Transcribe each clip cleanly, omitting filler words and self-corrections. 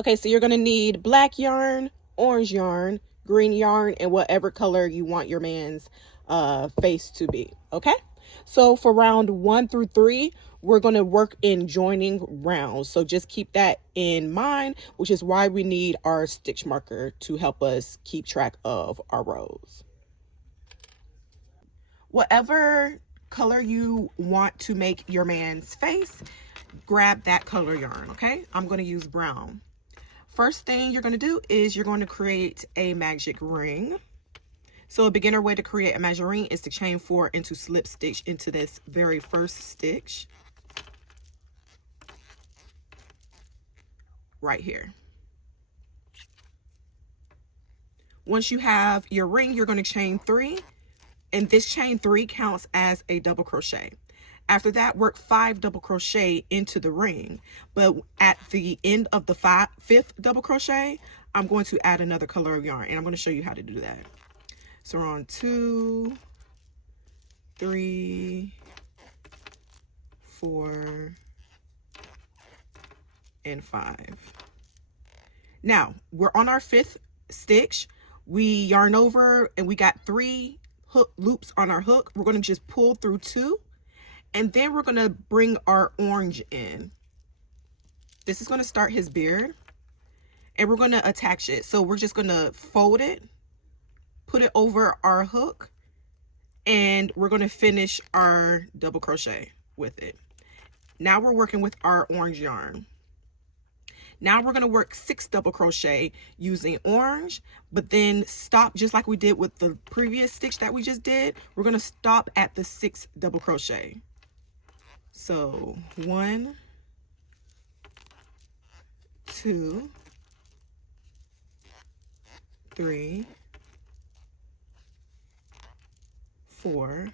Okay, so you're going to need black yarn, orange yarn, green yarn, and whatever color you want your man's face to be. Okay, so for round 1 through 3, we're going to work in joining rounds. So just keep that in mind, which is why we need our stitch marker to help us keep track of our rows. Whatever color you want to make your man's face, grab that color yarn. Okay, I'm going to use brown. First thing you're going to do is you're going to create a magic ring. So a beginner way to create a magic ring is to chain 4 and to slip stitch into this very first stitch right here. Once you have your ring, you're going to chain 3, and this chain 3 counts as a double crochet. After that, work 5 double crochet into the ring, but at the end of the 5th double crochet, I'm going to add another color of yarn, and I'm going to show you how to do that. So we're on 2, 3, 4, and 5. Now we're on our 5th stitch. We yarn over and we got 3 hook loops on our hook. We're going to just pull through 2, and then we're going to bring our orange in. This is going to start his beard, and we're going to attach it. So we're just going to fold it, put it over our hook, and we're going to finish our double crochet with it. Now we're working with our orange yarn. Now we're going to work 6 double crochet using orange, but then stop just like we did with the previous stitch that we just did. We're going to stop at the 6th double crochet. So 1, 2, 3, 4,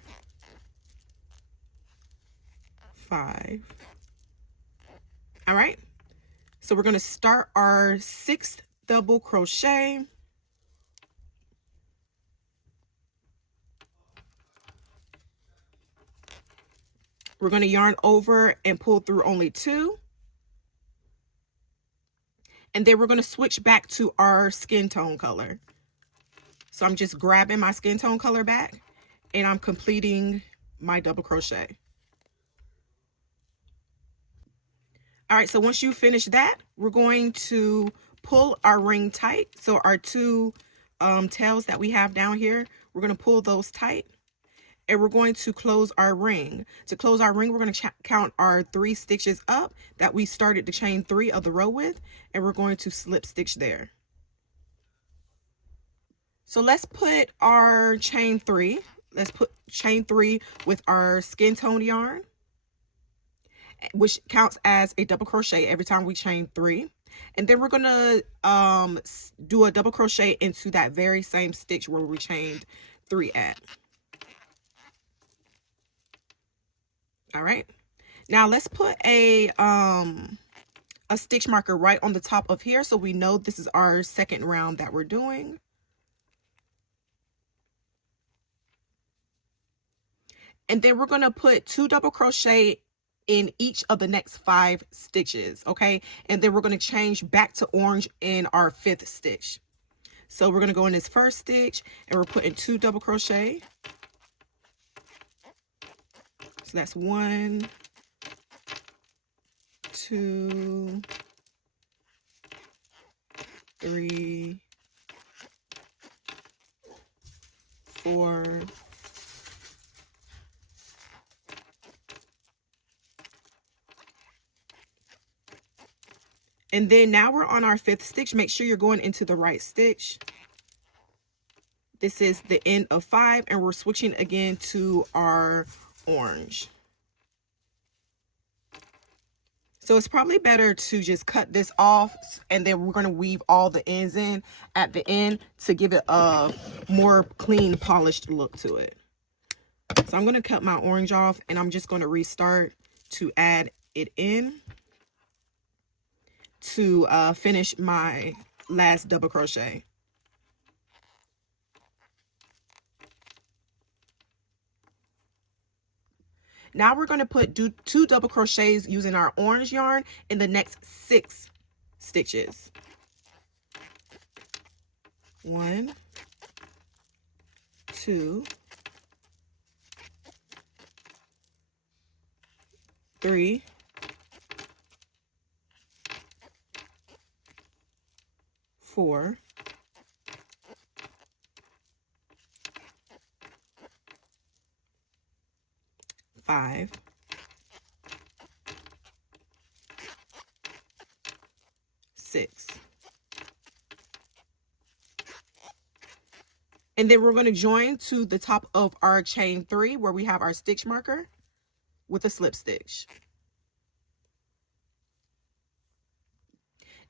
5. All right. So we're going to start our 6th double crochet. We're going to yarn over and pull through only 2. And then we're going to switch back to our skin tone color. So I'm just grabbing my skin tone color back, and I'm completing my double crochet. All right, so once you finish that, we're going to pull our ring tight. So our 2 tails that we have down here, we're going to pull those tight, and we're going to close our ring. To close our ring, we're going to count our 3 stitches up that we started the chain 3 of the row with, and we're going to slip stitch there. So let's put our chain 3. Let's put chain 3 with our skin tone yarn, which counts as a double crochet every time we chain 3. And then we're going to do a double crochet into that very same stitch where we chained 3 at. All right. Now let's put a stitch marker right on the top of here so we know this is our 2nd round that we're doing. And then we're going to put 2 double crochet in each of the next 5 stitches, okay? And then we're going to change back to orange in our 5th stitch. So we're going to go in this first stitch, and we're putting 2 double crochet. So that's 1, 2, 3, 4, 5. And then now we're on our 5th stitch. Make sure you're going into the right stitch. This is the end of 5, and we're switching again to our orange. So it's probably better to just cut this off, and then we're going to weave all the ends in at the end to give it a more clean, polished look to it. So I'm going to cut my orange off, and I'm just going to restart to add it in to finish my last double crochet. Now we're going to put 2 double crochets using our orange yarn in the next 6 stitches. 1, 2, 3, 4, 5, 6. And then we're going to join to the top of our chain 3 where we have our stitch marker with a slip stitch.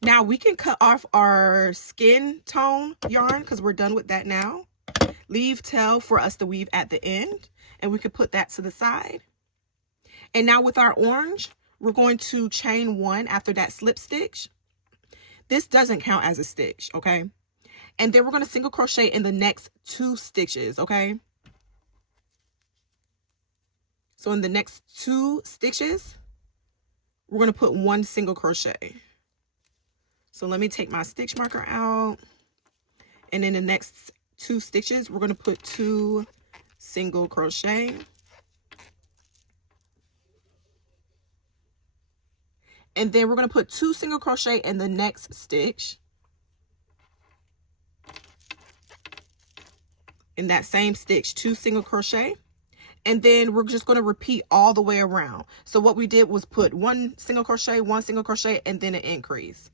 Now we can cut off our skin tone yarn because we're done with that now. Leave tail for us to weave at the end, and we could put that to the side. And now with our orange, we're going to chain 1 after that slip stitch. This doesn't count as a stitch, okay? And then we're going to single crochet in the next 2 stitches, okay? So in the next 2 stitches, we're going to put 1 single crochet. So let me take my stitch marker out. And in the next 2 stitches, we're going to put 2 single crochet. And then we're going to put 2 single crochet in the next stitch. In that same stitch, 2 single crochet. And then we're just going to repeat all the way around. So what we did was put 1 single crochet, 1 single crochet, and then an increase.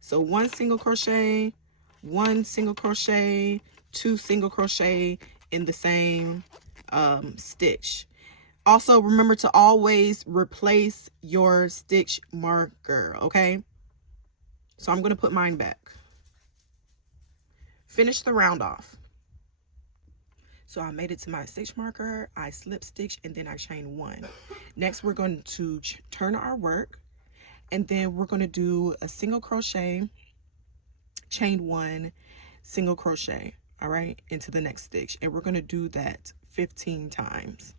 So 1 single crochet, 1 single crochet, 2 single crochet in the same stitch. Also, remember to always replace your stitch marker, okay? So I'm going to put mine back. Finish the round off. So I made it to my stitch marker, I slip stitch, and then I chain 1. Next, we're going to turn our work, and then we're going to do a single crochet, chain 1, single crochet, all right, into the next stitch. And we're going to do that 15 times.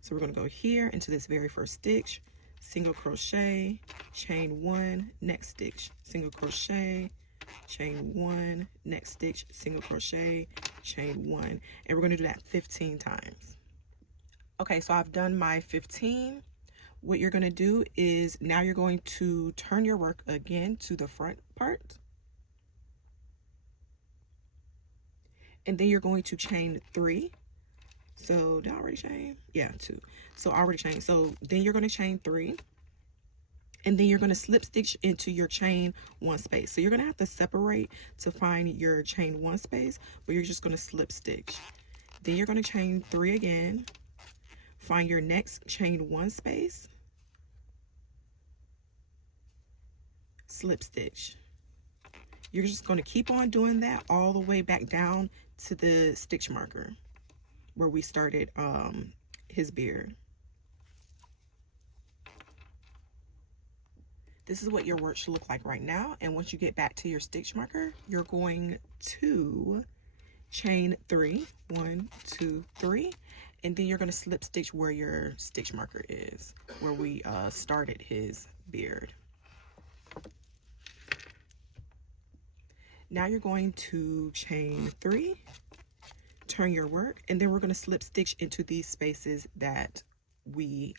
So we're going to go here into this very first stitch, single crochet, chain 1, next stitch, single crochet, chain 1, next stitch, single crochet, chain 1, and we're going to do that 15 times. Okay, so I've done my 15. What you're going to do is now you're going to turn your work again to the front part, and then you're going to chain 3. So did I already chain? Yeah, 2. So I already chained. So then you're going to chain 3. And then you're going to slip stitch into your chain 1 space. So you're going to have to separate to find your chain 1 space, but you're just going to slip stitch. Then you're going to chain 3 again. Find your next chain 1 space. Slip stitch. You're just going to keep on doing that all the way back down to the stitch marker where we started his beard. This is what your work should look like right now. And once you get back to your stitch marker, you're going to chain 3, 1, 2, 3, and then you're going to slip stitch where your stitch marker is, where we started his beard. Now you're going to chain 3, turn your work, and then we're going to slip stitch into these spaces that we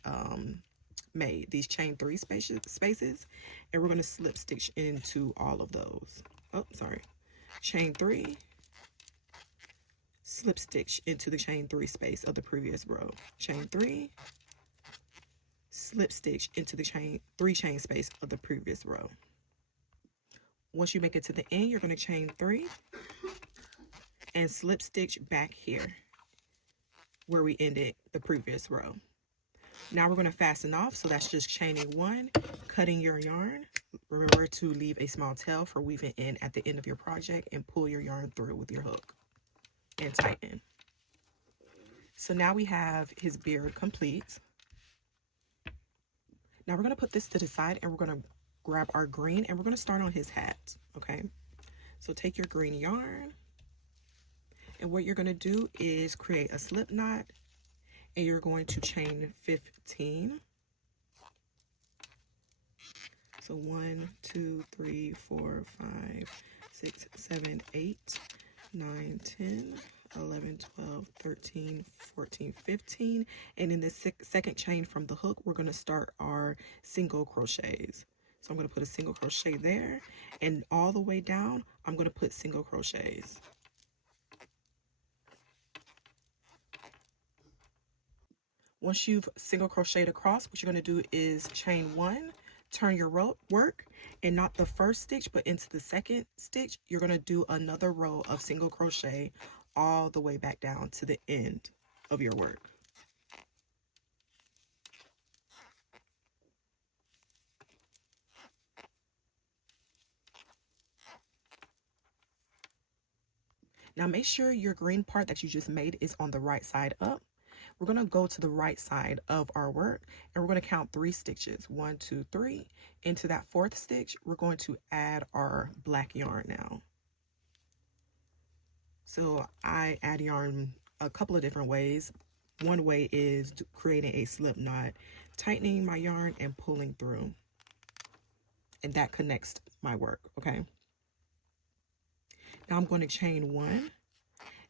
made, these chain 3 spaces, and we're going to slip stitch into all of those. Oh, sorry. Chain 3, slip stitch into the chain 3 space of the previous row. Chain 3, slip stitch into the chain 3 chain space of the previous row. Once you make it to the end, you're going to chain 3 and slip stitch back here where we ended the previous row. Now we're going to fasten off, so that's just chaining 1, cutting your yarn. Remember to leave a small tail for weaving in at the end of your project, and pull your yarn through with your hook and tighten. So now we have his beard complete. Now we're going to put this to the side, and we're going to grab our green, and we're going to start on his hat, okay? So take your green yarn, and what you're going to do is create a slip knot, and you're going to chain 15. So 1, 2, 3, 4, 5, 6, 7, 8, 9, 10, 11, 12, 13, 14, 15. And in the second chain from the hook, we're going to start our single crochets. So I'm going to put a single crochet there, and all the way down, I'm going to put single crochets. Once you've single crocheted across, what you're going to do is chain 1, turn your work, and not the first stitch, but into the second stitch, you're going to do another row of single crochet all the way back down to the end of your work. Now make sure your green part that you just made is on the right side up. We're going to go to the right side of our work, and we're going to count 3 stitches. 1, 2, 3. Into that 4th stitch, we're going to add our black yarn now. So I add yarn a couple of different ways. One way is creating a slip knot, tightening my yarn and pulling through. And that connects my work, okay? Now I'm going to chain 1,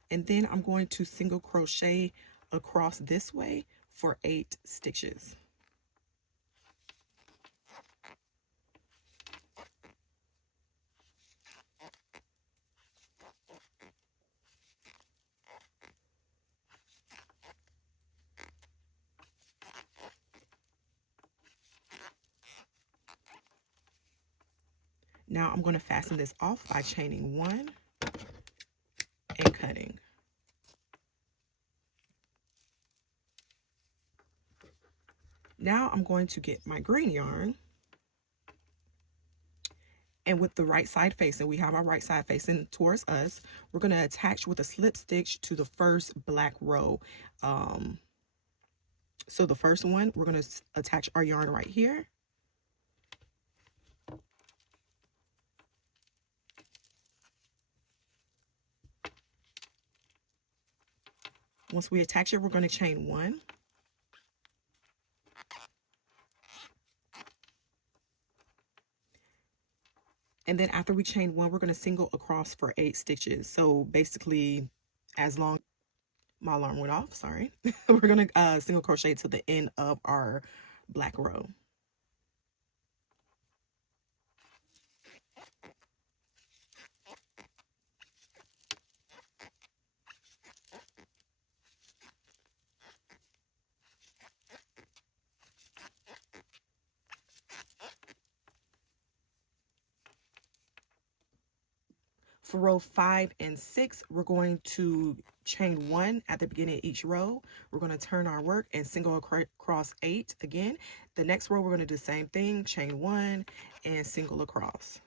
and then I'm going to single crochet across this way for 8 stitches. Now I'm going to fasten this off by chaining 1 and cutting. Now I'm going to get my green yarn, and with the right side facing, we have our right side facing towards us, we're going to attach with a slip stitch to the first black row. So the first one, we're going to attach our yarn right here. Once we attach it, we're going to chain 1. And then after we chain 1, we're going to single across for 8 stitches. So basically, as long my alarm went off, sorry, we're going to single crochet to the end of our black row. For row 5 and 6, we're going to chain 1 at the beginning of each row. We're going to turn our work and single across 8 again. The next row, we're going to do the same thing, chain 1 and single across.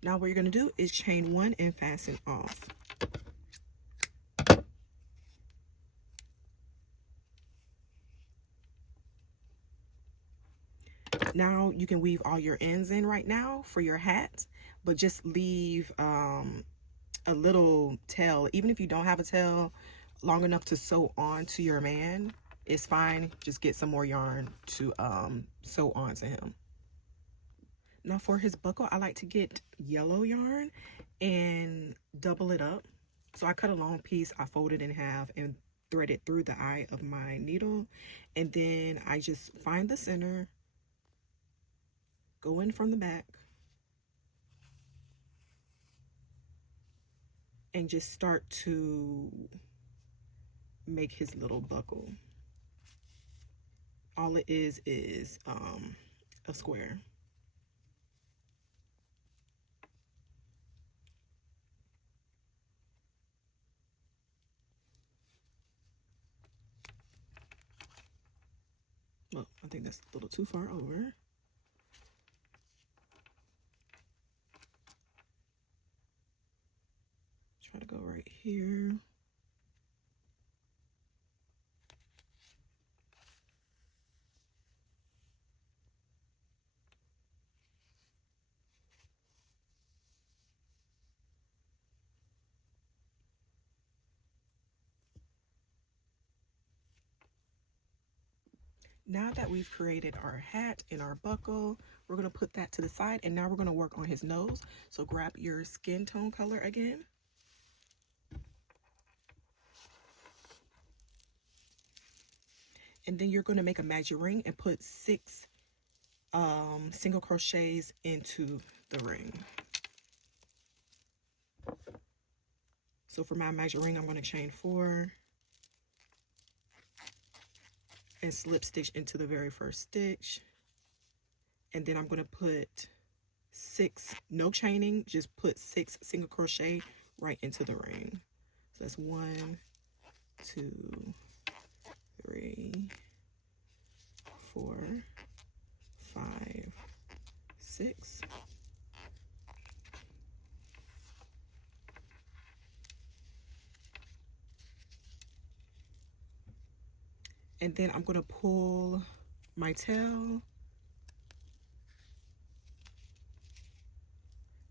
Now what you're going to do is chain 1 and fasten off. Now you can weave all your ends in right now for your hat, but just leave a little tail. Even if you don't have a tail long enough to sew on to your man, it's fine. Just get some more yarn to sew on to him. Now for his buckle, I like to get yellow yarn and double it up. So I cut a long piece, I fold it in half and thread it through the eye of my needle. And then I just find the center, go in from the back, and just start to make his little buckle. All it is a square. I think that's a little too far over. Try to go right here. Now that we've created our hat and our buckle, we're going to put that to the side, and now we're going to work on his nose. So grab your skin tone color again. And then you're going to make a magic ring and put 6 single crochets into the ring. So for my magic ring, I'm going to chain 4 and slip stitch into the very first stitch. And then I'm going to put 6, no chaining, just put 6 single crochet right into the ring. So that's 1, 2, 3, 4, 5, 6. And then I'm going to pull my tail,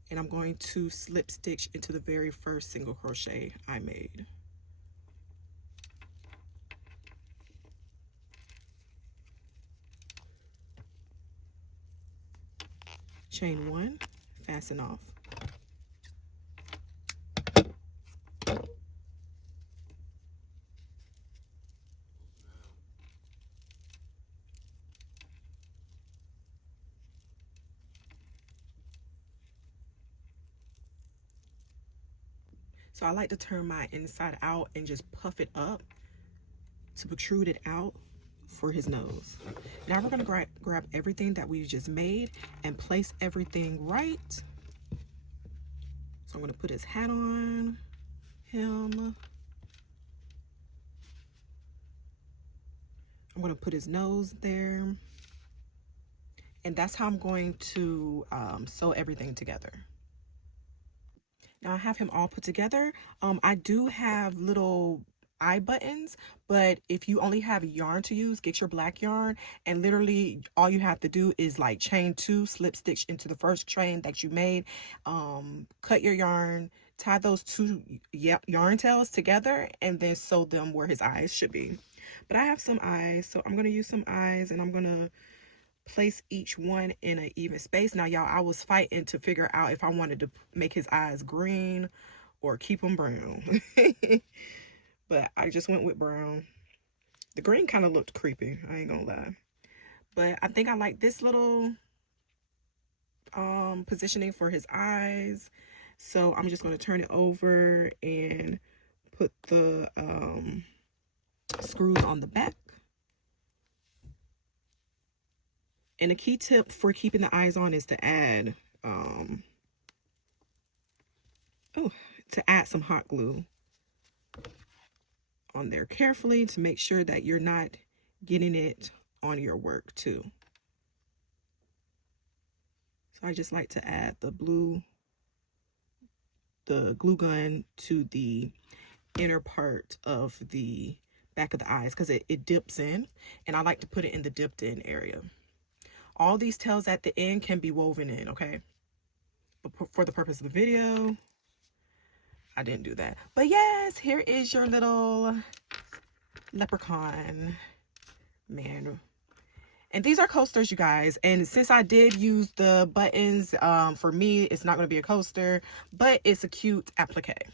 and I'm going to slip stitch into the very first single crochet I made. Chain 1, fasten off. So I like to turn my inside out and just puff it up to protrude it out for his nose. Now we're going to grab everything that we just made and place everything right. So I'm going to put his hat on him. I'm going to put his nose there. And that's how I'm going to sew everything together. Now I have him all put together. I do have little eye buttons, but if you only have yarn to use, get your black yarn, and literally all you have to do is like chain 2, slip stitch into the first chain that you made, cut your yarn, tie those 2 yarn tails together, and then sew them where his eyes should be. But I have some eyes, so I'm going to use some eyes, and I'm going to place each one in an even space. Now y'all, I was fighting to figure out if I wanted to make his eyes green or keep them brown. But I just went with brown. The green kind of looked creepy, I ain't gonna lie. But I think I like this little positioning for his eyes. So I'm just gonna turn it over and put the screws on the back. And a key tip for keeping the eyes on is to add some hot glue on there carefully to make sure that you're not getting it on your work too. So I just like to add the glue gun to the inner part of the back of the eyes because it dips in, and I like to put it in the dipped in area. All these tails at the end can be woven in, okay? But for the purpose of the video, I didn't do that. But yes, here is your little leprechaun man. And these are coasters, you guys. And since I did use the buttons, for me, it's not going to be a coaster, but it's a cute applique.